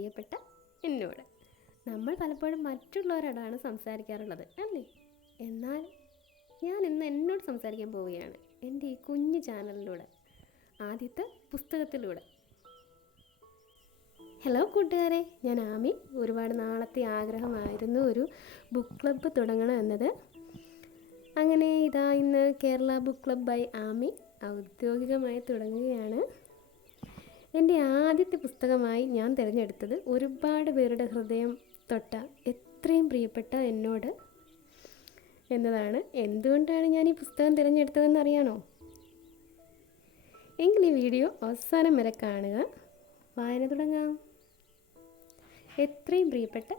പ്രിയപ്പെട്ട എന്നോട്. നമ്മൾ പലപ്പോഴും മറ്റുള്ളവരോടാണ് സംസാരിക്കാറുള്ളത് അല്ലേ? എന്നാൽ ഞാൻ ഇന്ന് എന്നോട് സംസാരിക്കാൻ പോവുകയാണ്, എൻ്റെ ഈ കുഞ്ഞു ചാനലിലൂടെ, ആദ്യത്തെ പുസ്തകത്തിലൂടെ. ഹലോ കൂട്ടുകാരെ, ഞാൻ ആമി. ഒരുപാട് നാളത്തെ ആഗ്രഹമായിരുന്നു ഒരു ബുക്ക് ക്ലബ്ബ് തുടങ്ങണം എന്നത്. അങ്ങനെ ഇതാ ഇന്ന് Kerala book club by Aami ഔദ്യോഗികമായി തുടങ്ങുകയാണ്. എൻ്റെ ആദ്യത്തെ പുസ്തകമായി ഞാൻ തിരഞ്ഞെടുത്തത് ഒരുപാട് പേരുടെ ഹൃദയം തൊട്ട എത്രയും പ്രിയപ്പെട്ട എന്നോട് എന്നതാണ്. എന്തുകൊണ്ടാണ് ഞാൻ ഈ പുസ്തകം തിരഞ്ഞെടുത്തതെന്ന് അറിയാണോ? എങ്കിൽ ഈ വീഡിയോ അവസാനം വരെ കാണുക. വായന തുടങ്ങാം. എത്രയും പ്രിയപ്പെട്ട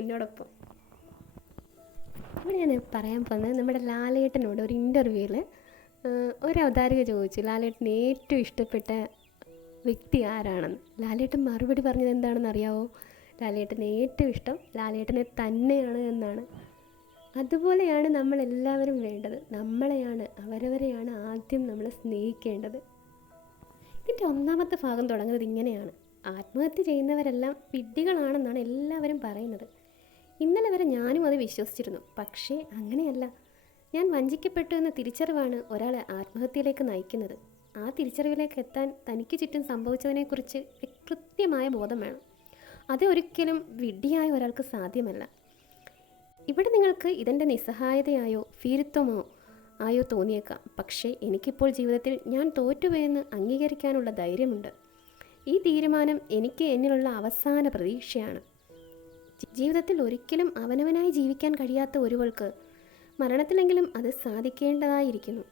എന്നോടൊപ്പം. ഇവിടെ ഞാൻ പറയാൻ പോകുന്നത് നമ്മുടെ ലാലേട്ടനോട് ഒരു ഇൻ്റർവ്യൂവിൽ ഒരു അവതാരിക ചോദിച്ചു ലാലേട്ടന് ഏറ്റവും ഇഷ്ടപ്പെട്ട വ്യക്തി ആരാണെന്ന്. ലാലേട്ടൻ മറുപടി പറഞ്ഞത് എന്താണെന്ന് അറിയാവോ? ലാലേട്ടന് ഏറ്റവും ഇഷ്ടം ലാലേട്ടനെ തന്നെയാണ് എന്നാണ്. അതുപോലെയാണ് നമ്മളെല്ലാവരും വേണ്ടത്. നമ്മളെയാണ്, അവരവരെയാണ് ആദ്യം നമ്മൾ സ്നേഹിക്കേണ്ടത്. ഇതിൻ്റെ ഒന്നാമത്തെ ഭാഗം തുടങ്ങുന്നത് ഇങ്ങനെയാണ്: ആത്മഹത്യ ചെയ്യുന്നവരെല്ലാം വിഡ്ഢികളാണെന്നാണ് എല്ലാവരും പറയുന്നത്. ഇന്നലെ വരെ ഞാനും അത് വിശ്വസിച്ചിരുന്നു. പക്ഷേ അങ്ങനെയല്ല. ഞാൻ വഞ്ചിക്കപ്പെട്ടു എന്ന തിരിച്ചറിവാണ് ഒരാളെ ആത്മഹത്യയിലേക്ക് നയിക്കുന്നത്. ആ തിരിച്ചറിവിലേക്ക് എത്താൻ തനിക്ക് ചുറ്റും സംഭവിച്ചതിനെക്കുറിച്ച് കൃത്യമായ ബോധം വേണം. അത് ഒരിക്കലും വിഡ്ഢിയായ ഒരാൾക്ക് സാധ്യമല്ല. ഇവിടെ നിങ്ങൾക്ക് ഇതെൻ്റെ നിസ്സഹായതയായോ ഭീരുത്വമോ ആയോ തോന്നിയേക്കാം. പക്ഷേ എനിക്കിപ്പോൾ ജീവിതത്തിൽ ഞാൻ തോറ്റുപോയെന്ന് അംഗീകരിക്കാനുള്ള ധൈര്യമുണ്ട്. ഈ തീരുമാനം എനിക്ക് എന്നിലുള്ള അവസാന പ്രതീക്ഷയാണ്. ജീവിതത്തിൽ ഒരിക്കലും അവനവനായി ജീവിക്കാൻ കഴിയാത്ത ഒരുവൾക്ക് മരണത്തിലെങ്കിലും അത് സാധിക്കേണ്ടതായിരിക്കുന്നു.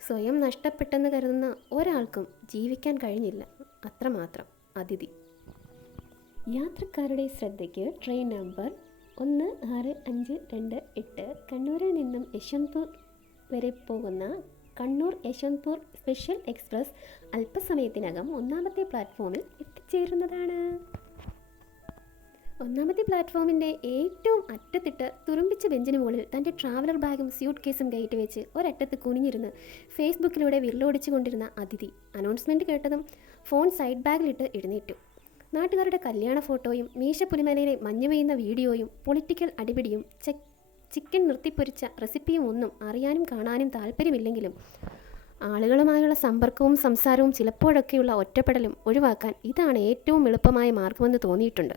സ്വയം നഷ്ടപ്പെട്ടെന്ന് കരുതുന്ന ഒരാൾക്കും ജീവിക്കാൻ കഴിഞ്ഞില്ല. അത്രമാത്രം. അതിഥി. യാത്രക്കാരുടെ ശ്രദ്ധയ്ക്ക് ട്രെയിൻ നമ്പർ 16528 കണ്ണൂരിൽ നിന്നും യശ്വന്ത്പൂർ വരെ പോകുന്ന കണ്ണൂർ യശ്വന്ത്പൂർ സ്പെഷ്യൽ എക്സ്പ്രസ് അല്പസമയത്തിനകം ഒന്നാമത്തെ പ്ലാറ്റ്ഫോമിൽ എത്തിച്ചേരുന്നതാണ്. ഒന്നാമത്തെ പ്ലാറ്റ്ഫോമിൻ്റെ ഏറ്റവും അറ്റത്തിട്ട് തുരുമ്പിച്ച ബെഞ്ചിന് മുകളിൽ തൻ്റെ ട്രാവലർ ബാഗും സ്യൂട്ട് കേസും കയറ്റി വെച്ച് ഒരറ്റത്ത് കുനിഞ്ഞിരുന്ന് ഫേസ്ബുക്കിലൂടെ വിരലോടിച്ചു കൊണ്ടിരുന്ന അതിഥി അനൗൺസ്മെൻറ്റ് കേട്ടതും ഫോൺ സൈഡ് ബാഗിലിട്ട് എഴുന്നേറ്റു. നാട്ടുകാരുടെ കല്യാണ ഫോട്ടോയും മീശപ്പുലിമലയിലെ മഞ്ഞ് പെയ്യുന്ന വീഡിയോയും പൊളിറ്റിക്കൽ അടിപിടിയും ചിക്കൻ നിർത്തിപ്പൊരിച്ച റെസിപ്പിയും ഒന്നും അറിയാനും കാണാനും താല്പര്യമില്ലെങ്കിലും ആളുകളുമായുള്ള സമ്പർക്കവും സംസാരവും ചിലപ്പോഴൊക്കെയുള്ള ഒറ്റപ്പെടലും ഒഴിവാക്കാൻ ഇതാണ് ഏറ്റവും എളുപ്പമായ മാർഗമെന്ന് തോന്നിയിട്ടുണ്ട്.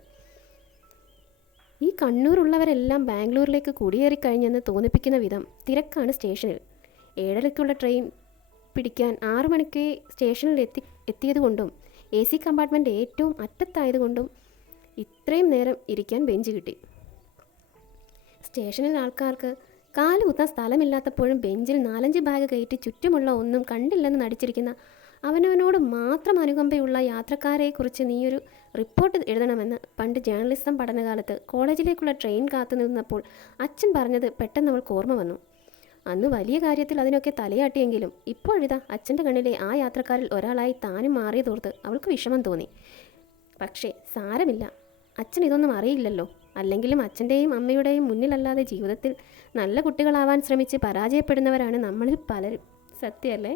ഈ കണ്ണൂരുള്ളവരെല്ലാം ബാംഗ്ലൂരിലേക്ക് കുടിയേറിക്കഴിഞ്ഞെന്ന് തോന്നിപ്പിക്കുന്ന വിധം തിരക്കാണ് സ്റ്റേഷനിൽ. 7:30ക്കുള്ള ട്രെയിൻ പിടിക്കാൻ 6 മണിക്ക് സ്റ്റേഷനിൽ എത്തിയതുകൊണ്ടും AC കമ്പാർട്ട്മെൻറ്റ് ഏറ്റവും അറ്റത്തായതുകൊണ്ടും ഇത്രയും നേരം ഇരിക്കാൻ ബെഞ്ച് കിട്ടി. സ്റ്റേഷനിൽ ആൾക്കാർക്ക് കാല് കുത്താൻ സ്ഥലമില്ലാത്തപ്പോഴും ബെഞ്ചിൽ 4-5 ബാഗ് കയറ്റി ചുറ്റുമുള്ള ഒന്നും കണ്ടില്ലെന്ന് നടിച്ചിരിക്കുന്ന അവനവനോട് മാത്രം അനുകമ്പയുള്ള യാത്രക്കാരെക്കുറിച്ച് നീയൊരു റിപ്പോർട്ട് എഴുതണമെന്ന് പണ്ട് ജേർണലിസം പഠനകാലത്ത് കോളേജിലേക്കുള്ള ട്രെയിൻ കാത്തു നിന്നപ്പോൾ അച്ഛൻ പറഞ്ഞത് പെട്ടെന്ന് അവൾക്ക് ഓർമ്മ വന്നു. അന്ന് വലിയ കാര്യത്തിൽ അതിനൊക്കെ തലയാട്ടിയെങ്കിലും ഇപ്പോഴിതാ അച്ഛൻ്റെ കണ്ണിലെ ആ യാത്രക്കാരിൽ ഒരാളായി താനും മാറിയതോർത്ത് അവൾക്ക് വിഷമം തോന്നി. പക്ഷേ സാരമില്ല, അച്ഛൻ ഇതൊന്നും അറിയില്ലല്ലോ. അല്ലെങ്കിലും അച്ഛൻ്റെയും അമ്മയുടെയും മുന്നിലല്ലാതെ ജീവിതത്തിൽ നല്ല കുട്ടികളാവാൻ ശ്രമിച്ച് പരാജയപ്പെടുന്നവരാണ് നമ്മളിൽ പലരും. സത്യമല്ലേ?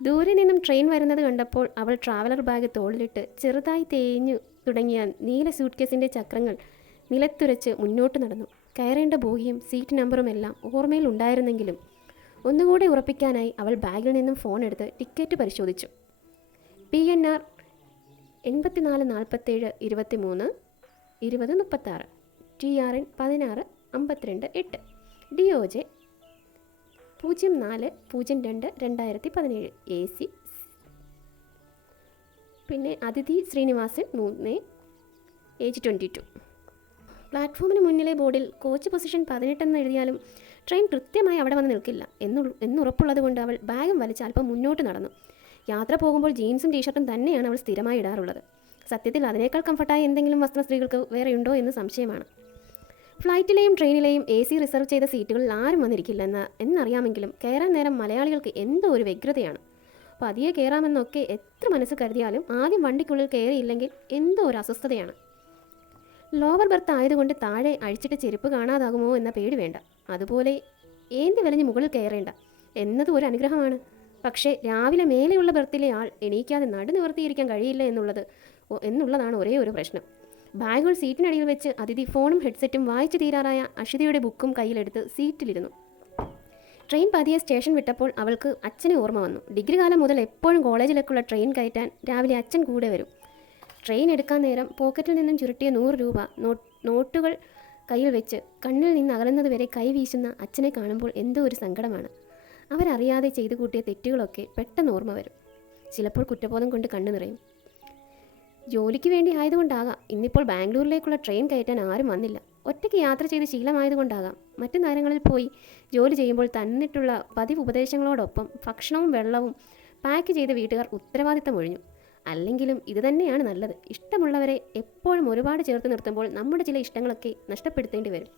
ദൂരെ നിന്നും ട്രെയിൻ വരുന്നത് കണ്ടപ്പോൾ അവൾ ട്രാവലർ ബാഗ് തോളിലിട്ട് ചെറുതായി തേഞ്ഞു തുടങ്ങിയ നീല സ്യൂട്ട് കേസിൻ്റെ ചക്രങ്ങൾ നിലത്തുരച്ച് മുന്നോട്ട് നടന്നു. കയറേണ്ട ബോഗിയും സീറ്റ് നമ്പറും എല്ലാം ഓർമ്മയിൽ ഉണ്ടായിരുന്നെങ്കിലും ഒന്നുകൂടി ഉറപ്പിക്കാനായി അവൾ ബാഗിൽ നിന്നും ഫോൺ എടുത്ത് ടിക്കറ്റ് പരിശോധിച്ചു. PNR 8447 23 20 36, TRN 16 52 8, DOJ 0402 2017, AC. പിന്നെ അതിഥി ശ്രീനിവാസൻ 3, ഏജ് 22. പ്ലാറ്റ്ഫോമിന് മുന്നിലെ ബോർഡിൽ കോച്ച് പൊസിഷൻ 18 എന്ന് എഴുതിയാലും ട്രെയിൻ കൃത്യമായി അവിടെ വന്ന് നിൽക്കില്ല എന്നുറപ്പുള്ളത് കൊണ്ട് അവൾ ബാഗും വലിച്ച് അല്പം മുന്നോട്ട് നടന്നു. യാത്ര പോകുമ്പോൾ ജീൻസും ടീഷർട്ടും തന്നെയാണ് അവൾ സ്ഥിരമായി ഇടാറുള്ളത്. സത്യത്തിൽ അതിനേക്കാൾ കംഫർട്ടായി എന്തെങ്കിലും വസ്ത്രം സ്ത്രീകൾക്ക് വേറെയുണ്ടോ എന്ന് സംശയമാണ്. ഫ്ലൈറ്റിലെയും ട്രെയിനിലെയും AC റിസർവ് ചെയ്ത സീറ്റുകളിൽ ആരും വന്നിരിക്കില്ല എന്നറിയാമെങ്കിലും കയറാൻ നേരം മലയാളികൾക്ക് എന്തോ ഒരു വ്യഗ്രതയാണ്. പതിയെ കയറാമെന്നൊക്കെ എത്ര മനസ്സ് കരുതിയാലും ആദ്യം വണ്ടിക്കുള്ളിൽ കയറിയില്ലെങ്കിൽ എന്തോ ഒരു അസ്വസ്ഥതയാണ്. ലോവർ ബർത്ത് ആയതുകൊണ്ട് താഴെ അഴിച്ചിട്ട് ചെരുപ്പ് കാണാതാകുമോ എന്ന പേടി വേണ്ട. അതുപോലെ ഏന്തി വലിഞ്ഞ് മുകളിൽ കയറേണ്ട എന്നത് ഒരു അനുഗ്രഹമാണ്. പക്ഷേ രാവിലെ മേലെയുള്ള ബർത്തിലെ ആൾ എണീക്കാതെ നടു നിവർത്തിയിരിക്കാൻ കഴിയില്ല എന്നുള്ളത് എന്നുള്ളതാണ് ഒരേ ഒരു പ്രശ്നം. ബാഗുകൾ സീറ്റിനടിയിൽ വെച്ച് അതിഥി ഫോണും ഹെഡ്സെറ്റും വായിച്ചു തീരാറായ അഷിതയുടെ ബുക്കും കയ്യിലെടുത്ത് സീറ്റിലിരുന്നു. ട്രെയിൻ പതിയെ സ്റ്റേഷൻ വിട്ടപ്പോൾ അവൾക്ക് അച്ഛനെ ഓർമ്മ വന്നു. ഡിഗ്രി കാലം മുതൽ എപ്പോഴും കോളേജിലേക്കുള്ള ട്രെയിൻ കയറ്റാൻ രാവിലെ അച്ഛൻ കൂടെ വരും. ട്രെയിൻ എടുക്കാൻ നേരം പോക്കറ്റിൽ നിന്നും ചുരുട്ടിയ 100 രൂപ നോട്ടുകൾ കയ്യിൽ വെച്ച് കണ്ണിൽ നിന്ന് അകലുന്നത് വരെ കൈ വീശുന്ന അച്ഛനെ കാണുമ്പോൾ എന്തോ ഒരു സങ്കടമാണ്. അവരറിയാതെ ചെയ്തു കൂട്ടിയ തെറ്റുകളൊക്കെ പെട്ടെന്ന് ഓർമ്മ വരും. ചിലപ്പോൾ കുറ്റബോധം കൊണ്ട് കണ്ണു നിറയും. ജോലിക്ക് വേണ്ടി ആയതുകൊണ്ടാകാം ഇന്നിപ്പോൾ ബാംഗ്ലൂരിലേക്കുള്ള ട്രെയിൻ കയറ്റാൻ ആരും വന്നില്ല. ഒറ്റയ്ക്ക് യാത്ര ചെയ്ത് ശീലമായതുകൊണ്ടാകാം മറ്റു നഗരങ്ങളിൽ പോയി ജോലി ചെയ്യുമ്പോൾ തന്നിട്ടുള്ള പതിവ് ഉപദേശങ്ങളോടൊപ്പം ഭക്ഷണവും വെള്ളവും പാക്ക് ചെയ്ത വീട്ടുകാർ ഉത്തരവാദിത്തം ഒഴിഞ്ഞു. അല്ലെങ്കിലും ഇത് തന്നെയാണ് നല്ലത്. ഇഷ്ടമുള്ളവരെ എപ്പോഴും ഒരുപാട് ചേർത്ത് നിർത്തുമ്പോൾ നമ്മുടെ ചില ഇഷ്ടങ്ങളൊക്കെ നഷ്ടപ്പെടുത്തേണ്ടി വരും.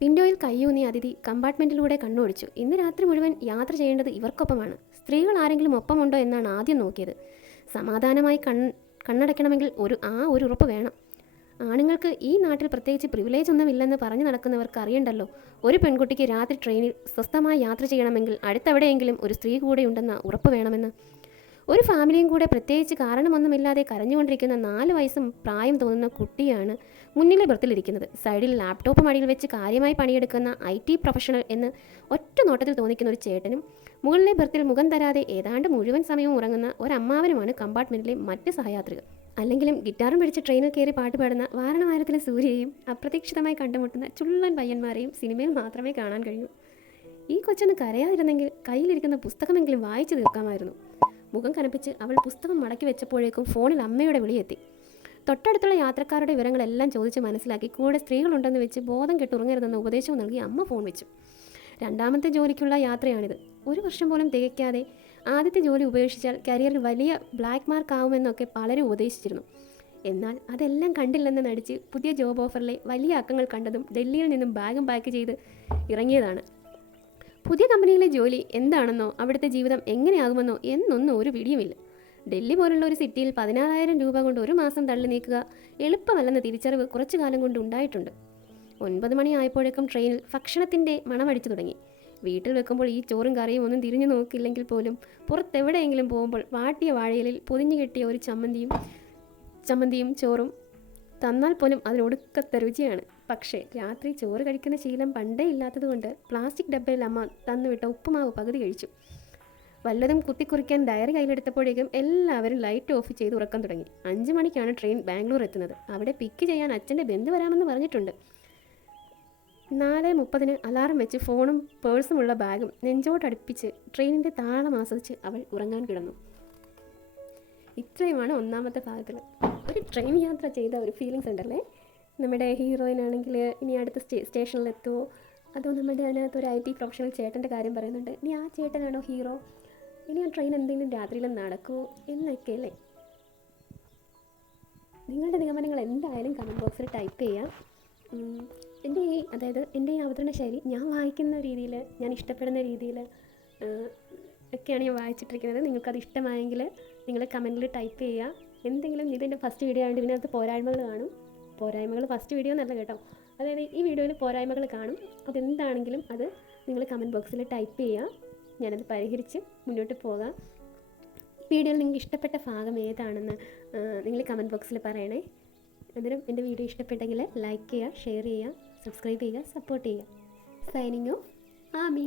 വിൻഡോയിൽ കയ്യൂന്നി അതിഥി കമ്പാർട്ട്മെൻറ്റിലൂടെ കണ്ണോടിച്ചു. ഇന്ന് രാത്രി മുഴുവൻ യാത്ര ചെയ്യേണ്ടത് ഇവർക്കൊപ്പമാണ്. സ്ത്രീകൾ ആരെങ്കിലും ഒപ്പമുണ്ടോ എന്നാണ് ആദ്യം നോക്കിയത്. സമാധാനമായി കണ്ണടയ്ക്കണമെങ്കിൽ ഒരു ഉറപ്പ് വേണം. ആണുങ്ങൾക്ക് ഈ നാട്ടിൽ പ്രത്യേകിച്ച് പ്രിവിലേജ് ഒന്നുമില്ലെന്ന് പറഞ്ഞു നടക്കുന്നവർക്ക് അറിയണ്ടല്ലോ, ഒരു പെൺകുട്ടിക്ക് രാത്രി ട്രെയിനിൽ സ്വസ്ഥമായി യാത്ര ചെയ്യണമെങ്കിൽ അടുത്തെവിടെയെങ്കിലും ഒരു സ്ത്രീ കൂടെ ഉണ്ടെന്ന ഉറപ്പ് വേണമെന്ന്. ഒരു ഫാമിലിയും കൂടെ പ്രത്യേകിച്ച് കാരണമൊന്നുമില്ലാതെ കരഞ്ഞുകൊണ്ടിരിക്കുന്ന 4 വയസ്സും പ്രായം തോന്നുന്ന കുട്ടിയാണ് മുന്നിലെ ബർത്തിലിരിക്കുന്നത്. സൈഡിൽ ലാപ്ടോപ്പ് മടിയിൽ വെച്ച് കാര്യമായി പണിയെടുക്കുന്ന IT പ്രൊഫഷണൽ എന്ന് ഒറ്റ നോട്ടത്തിൽ തോന്നിക്കുന്ന ഒരു ചേട്ടനും മുകളിലെ ബർത്തിൽ മുഖം തരാതെ ഏതാണ്ട് മുഴുവൻ സമയവും ഉറങ്ങുന്ന ഒരമ്മാവനുമാണ് കമ്പാർട്ട്മെൻറ്റിലെ മറ്റ് സഹയാത്രികർ. അല്ലെങ്കിലും ഗിറ്റാറും പിടിച്ച് ട്രെയിനിൽ കയറി പാട്ട് പാടുന്ന വാരണവാരത്തിലെ സൂര്യയെയും അപ്രതീക്ഷിതമായി കണ്ടുമുട്ടുന്ന ചുള്ളൻ പയ്യന്മാരെയും സിനിമയിൽ മാത്രമേ കാണാൻ കഴിയൂ. ഈ കൊച്ചൊന്ന് കരയാതിരുന്നെങ്കിൽ കയ്യിലിരിക്കുന്ന പുസ്തകമെങ്കിലും വായിച്ചു തീർക്കാമായിരുന്നു. മുഖം കനപ്പിച്ച് അവൾ പുസ്തകം മടക്കി വെച്ചപ്പോഴേക്കും ഫോണിൽ അമ്മയുടെ വിളിയെത്തി. തൊട്ടടുത്തുള്ള യാത്രക്കാരുടെ വിവരങ്ങളെല്ലാം ചോദിച്ച് മനസ്സിലാക്കി കൂടെ സ്ത്രീകളുണ്ടെന്ന് വെച്ച് ബോധം കെട്ടുറങ്ങരുതെന്ന ഉപദേശവും നൽകി അമ്മ ഫോൺ വെച്ചു. 2ാമത്തെ ജോലിക്കുള്ള യാത്രയാണിത്. 1 വർഷം പോലും തികയ്ക്കാതെ ആദ്യത്തെ ജോലി ഉപേക്ഷിച്ചാൽ കരിയറിൽ വലിയ ബ്ലാക്ക് മാർക്ക് ആവുമെന്നൊക്കെ പലരും ഉപദേശിച്ചിരുന്നു. എന്നാൽ അതെല്ലാം കണ്ടില്ലെന്ന് നടിച്ച് പുതിയ ജോബ് ഓഫറിലെ വലിയ അക്കങ്ങൾ കണ്ടതും ഡൽഹിയിൽ നിന്നും ബാഗും പാക്ക് ചെയ്ത് ഇറങ്ങിയതാണ്. പുതിയ കമ്പനിയിലെ ജോലി എന്താണെന്നോ അവിടുത്തെ ജീവിതം എങ്ങനെയാകുമെന്നോ എന്നൊന്നും ഒരു പിടിയുമില്ല. ഡൽഹി പോലുള്ള ഒരു സിറ്റിയിൽ 16,000 രൂപ കൊണ്ട് ഒരു മാസം തള്ളി നീക്കുക എളുപ്പമല്ലെന്ന തിരിച്ചറിവ് കുറച്ചു കാലം കൊണ്ട് ഉണ്ടായിട്ടുണ്ട്. 9 മണി ആയപ്പോഴേക്കും ട്രെയിനിൽ ഭക്ഷണത്തിൻ്റെ മണമടിച്ചു തുടങ്ങി. വീട്ടിൽ വെക്കുമ്പോൾ ഈ ചോറും കറിയും ഒന്നും തിരിഞ്ഞു നോക്കില്ലെങ്കിൽ പോലും പുറത്തെവിടെയെങ്കിലും പോകുമ്പോൾ വാട്ടിയ വാഴയിലിൽ പൊതിഞ്ഞു കെട്ടിയ ഒരു ചമ്മന്തിയും ചോറും തന്നാൽ പോലും അതിനൊടുക്കത്തെ രുചിയാണ്. പക്ഷേ രാത്രി ചോറ് കഴിക്കുന്ന ശീലം പണ്ടേ ഇല്ലാത്തതുകൊണ്ട് പ്ലാസ്റ്റിക് ഡബ്ബയിൽ അമ്മ തന്നുവിട്ട ഉപ്പുമാവ് പകുതി കഴിച്ചു. വല്ലതും കുത്തിക്കുറിക്കാൻ ഡയറി കയ്യിലെടുത്തപ്പോഴേക്കും എല്ലാവരും ലൈറ്റ് ഓഫ് ചെയ്ത് ഉറക്കം തുടങ്ങി. 5 മണിക്കാണ് ട്രെയിൻ ബാംഗ്ലൂർ എത്തുന്നത്. അവിടെ പിക്ക് ചെയ്യാൻ അച്ഛൻ്റെ ബന്ധു വരാമെന്ന് പറഞ്ഞിട്ടുണ്ട്. 4:30 അലാറം വെച്ച് ഫോണും പേഴ്സുമുള്ള ബാഗും നെഞ്ചോടടുപ്പിച്ച് ട്രെയിനിൻ്റെ താളം ആസ്വദിച്ച് അവൾ ഉറങ്ങാൻ കിടന്നു. ഇത്രയുമാണ് 1ാമത്തെ ഭാഗത്തിൽ. ഒരു ട്രെയിൻ യാത്ര ചെയ്ത ഒരു ഫീലിങ്സ് ഉണ്ടല്ലേ. നമ്മുടെ ഹീറോയിനാണെങ്കിൽ ഇനി അടുത്ത സ്റ്റേഷനിലെത്തുമോ, അതോ നമ്മുടെ അതിനകത്ത് ഒരു IT പ്രൊഫഷണൽ ചേട്ടൻ്റെ കാര്യം പറയുന്നുണ്ട്. ഇനി ആ ചേട്ടനാണോ ഹീറോ, ഇനി ആ ട്രെയിൻ എന്തെങ്കിലും രാത്രിയിലും നടക്കുമോ എന്നൊക്കെ അല്ലേ. നിങ്ങളുടെ നിഗമനങ്ങൾ എന്തായാലും കമൻറ്റ് ബോക്സിൽ ടൈപ്പ് ചെയ്യാം. എൻ്റെ ഈ അവതരണ ശൈലി ഞാൻ വായിക്കുന്ന രീതിയിൽ, ഞാൻ ഇഷ്ടപ്പെടുന്ന രീതിയിൽ ഒക്കെയാണ് ഞാൻ വായിച്ചിട്ടിരിക്കുന്നത്. നിങ്ങൾക്കത് ഇഷ്ടമായെങ്കിൽ നിങ്ങൾ കമൻറ്റിൽ ടൈപ്പ് ചെയ്യുക. എന്തെങ്കിലും ഇതിൻ്റെ ഫസ്റ്റ് വീഡിയോ ആയതുകൊണ്ട് ഇതിനകത്ത് പോരായ്മകൾ കാണും. പോരായ്മകൾ ഫസ്റ്റ് വീഡിയോ എന്നല്ല കേട്ടോ, അതായത് ഈ വീഡിയോയിൽ പോരായ്മകൾ കാണും. അതെന്താണെങ്കിലും അത് നിങ്ങൾ കമൻറ്റ് ബോക്സിൽ ടൈപ്പ് ചെയ്യുക. ഞാനത് പരിഹരിച്ച് മുന്നോട്ട് പോകാം. വീഡിയോയിൽ നിങ്ങൾക്ക് ഇഷ്ടപ്പെട്ട ഭാഗം ഏതാണെന്ന് നിങ്ങൾ കമൻറ്റ് ബോക്സിൽ പറയണേ. അന്നേരം എൻ്റെ വീഡിയോ ഇഷ്ടപ്പെട്ടെങ്കിൽ ലൈക്ക് ചെയ്യുക, ഷെയർ ചെയ്യുക, സബ്സ്ക്രൈബ് ചെയ്യുക, സപ്പോർട്ട് ചെയ്യുക. Signing off, Ami.